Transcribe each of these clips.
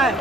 চায়।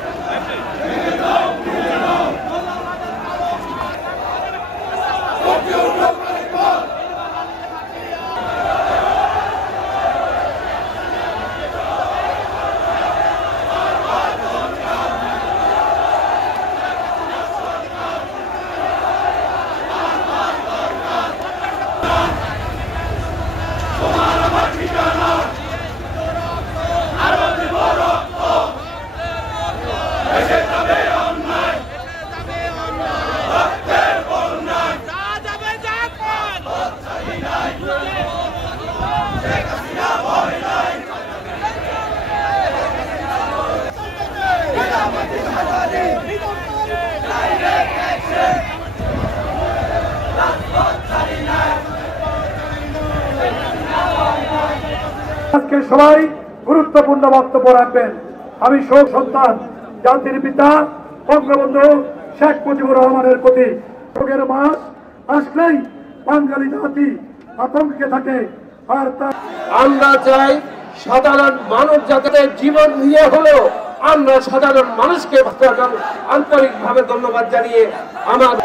আজকে সবাই গুরুত্বপূর্ণ বক্তব্য রাখবেন। আমি শোক সন্তান জাতির পিতা বঙ্গবন্ধু শেখ মুজিবুর রহমানের প্রতি শোকের মাস আসলেই বাঙালি জাতি আতঙ্কে থাকে। আর আমরা চাই সাধারণ মানুষ যাতে জীবন নিয়ে হলেও আমরা সাধারণ মানুষকে আন্তরিকভাবে ধন্যবাদ জানিয়ে আমার